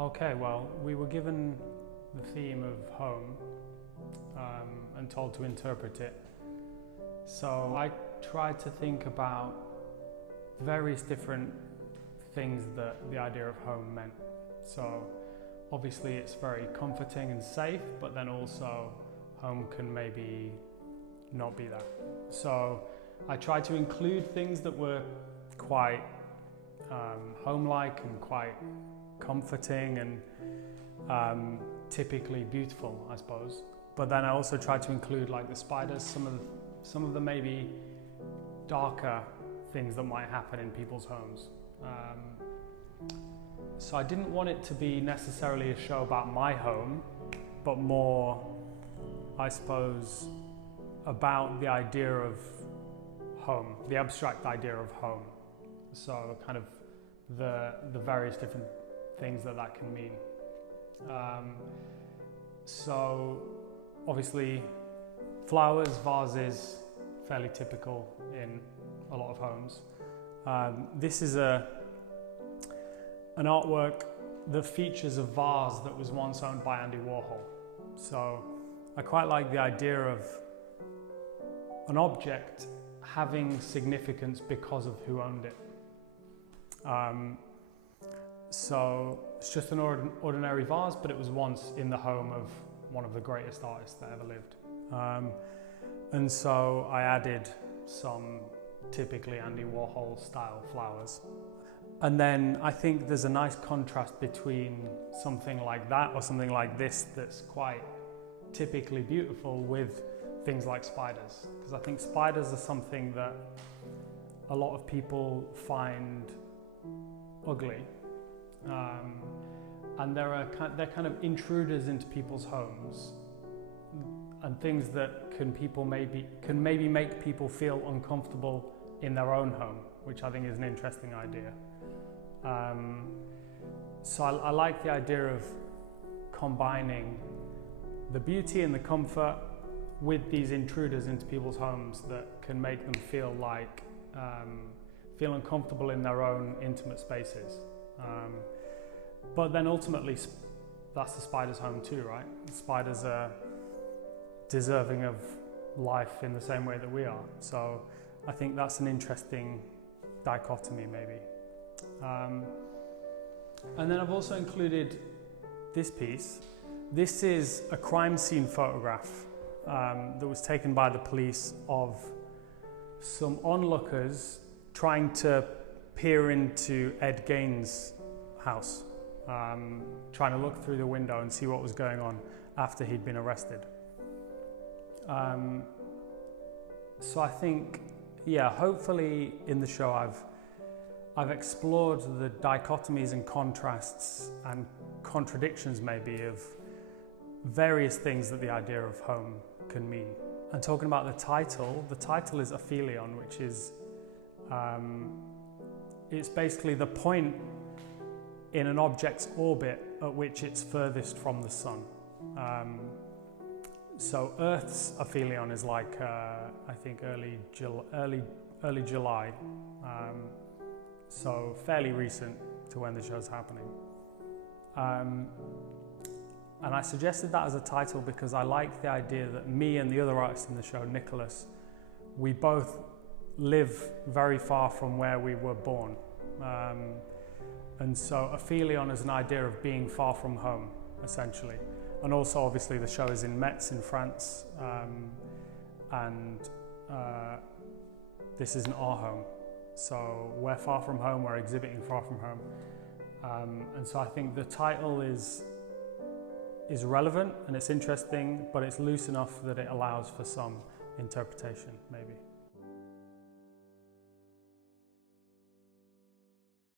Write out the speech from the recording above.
Okay, well, we were given the theme of home and told to interpret it. So I tried to think about various different things that the idea of home meant. So obviously it's very comforting and safe, but then also home can maybe not be that. So I tried to include things that were quite home-like and quite comforting and typically beautiful, I suppose. But then I also tried to include like the spiders, some of the maybe darker things that might happen in people's homes. So I didn't want it to be necessarily a show about my home, but more, I suppose, about the idea of home, the abstract idea of home. So kind of the various different things that can mean. So obviously flowers, vases, fairly typical in a lot of homes. This is an artwork that features a vase that was once owned by Andy Warhol. So I quite like the idea of an object having significance because of who owned it. So it's just an ordinary vase, but it was once in the home of one of the greatest artists that ever lived. And so I added some typically Andy Warhol style flowers. And then I think there's a nice contrast between something like that or something like this that's quite typically beautiful with things like spiders. Because I think spiders are something that a lot of people find ugly. And they're kind of intruders into people's homes and things that can maybe make people feel uncomfortable in their own home, which I think is an interesting idea. So I like the idea of combining the beauty and the comfort with these intruders into people's homes that can make them feel like feel uncomfortable in their own intimate spaces. But then ultimately that's the spider's home too, right? The spiders are deserving of life in the same way that we are. So I think that's an interesting dichotomy maybe. And then I've also included this piece. This is a crime scene photograph that was taken by the police of some onlookers trying to peer into Ed Gein's house, trying to look through the window and see what was going on after he'd been arrested. So I think, yeah, hopefully in the show I've explored the dichotomies and contrasts and contradictions maybe of various things that the idea of home can mean. And talking about the title is aphelion, which is it's basically the point in an object's orbit at which it's furthest from the sun. So Earth's aphelion is like I think early July, so fairly recent to when the show's happening. And I suggested that as a title because I like the idea that me and the other artist in the show, Nicholas, we both live very far from where we were born. And so aphelion is an idea of being far from home, essentially. And also obviously the show is in Metz in France, and this isn't our home. So we're far from home, we're exhibiting far from home. And so I think the title is relevant and it's interesting, but it's loose enough that it allows for some interpretation, maybe.